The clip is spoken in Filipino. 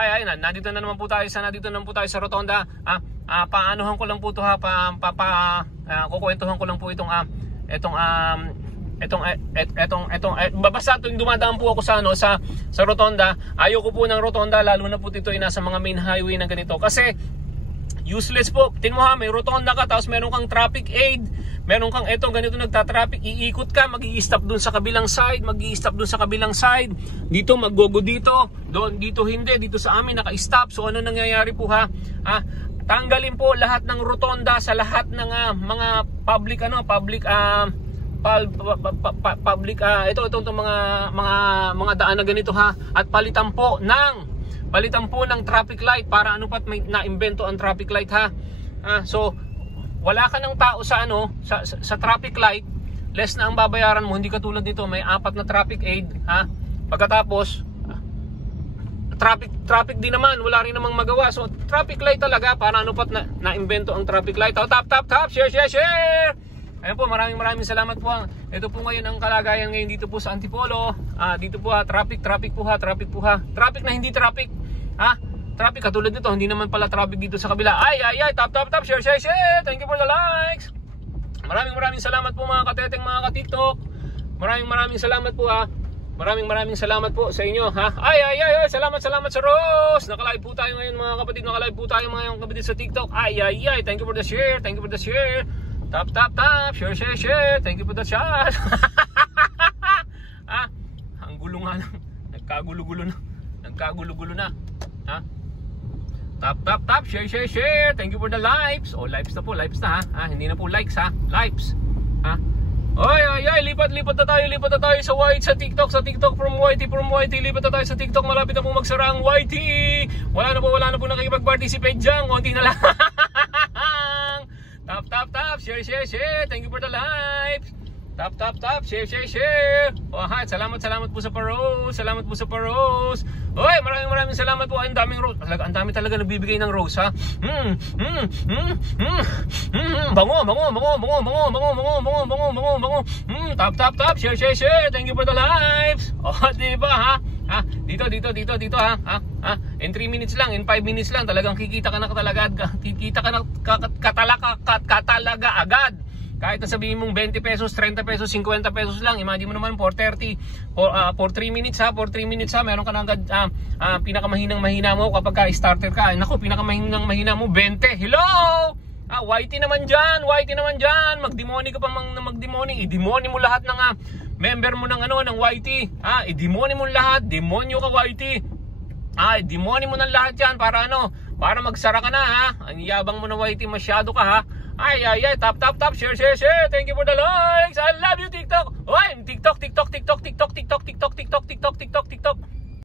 Ay, nandito na naman po tayo sa rotonda. Paanohan ko lang po to ha, kukwentuhan ko lang po basta tuwing dumadaan po ako sa rotonda, ayoko po ng rotonda, lalo na po dito ay nasa mga main highway na ganito. Kasi useless po. Tin mo ha, may rotonda ka, tapos meron kang traffic aid, meron kang ganito nagta-traffic, iikot ka, mag-i-stop dun sa kabilang side, dito maggogo dito, doon dito hindi, dito sa amin naka-stop. So ano nangyayari po ha? Tanggalin po lahat ng rotonda sa lahat ng mga public mga daan na ganito ha, at palitan po ng traffic light para may naimbento ang traffic light ha. So wala ka ng tao sa traffic light, less na ang babayaran mo, hindi katulad nito may 4 na traffic aid ha. Pagkatapos traffic din naman, wala rin namang magawa. So traffic light talaga para naimbento ang traffic light. Tap, share. Ayun po, maraming salamat po. Ito po ngayon ang kalagayan ngayon dito po sa Antipolo. Dito po traffic po ha. Traffic na hindi traffic. Traffic katulad nito, hindi naman pala traffic dito sa kabila. Ay, tap, share. Thank you for the likes. Maraming salamat po mga kateteng, mga ka-TikTok. Maraming salamat po ha. Maraming salamat po sa inyo ha. Ay, salamat sa Rose. Naka-live po tayo ngayon mga kapatid. Naka-live po tayo mga kapatid sa TikTok. Ay, thank you for the share. Tap, share. Thank you for the chat. Ang gulo nga lang. Nagkagulo na. Tap, share. Thank you for the lives. Lives na ha. Hindi na po likes ha. Lives. Ay, lipat na tayo sa TikTok from YT, lipat na tayo sa TikTok, malapit na po magsara ang YT. Wala na po nakikipag-participate dyan, konti na lang. Tap, share. Thank you for the lives. Tap, share. Salamat po sa pa-rose. Oy, maraming salamat po. Ang daming rose. Ang dami talaga nagbibigay ng rose ha. Bango. Tap, share. Thank you for the lives. Di ba ha? Dito ha. In 3 minutes lang, in 5 minutes lang talagang kikita ka na talaga agad. Kahit na sabihin mong 20 pesos, 30 pesos, 50 pesos lang, imagine mo naman for 3 minutes ha, meron ka na agad pinakamahinang-mahina mo kapag ka-starter ka. Naku, pinakamahinang-mahina mo 20. Hello! YT naman dyan. Magdemoni ka pa magdemoni. I-demoni mo lahat ng member mo ng YT. I-demoni mo lahat. Demonyo ka YT. I-demoni mo ng lahat yan para magsara ka na ha. Ang yabang mo na YT, masyado ka ha. Ay, tap, share. Thank you for the likes. I love you TikTok. Oy, TikTok.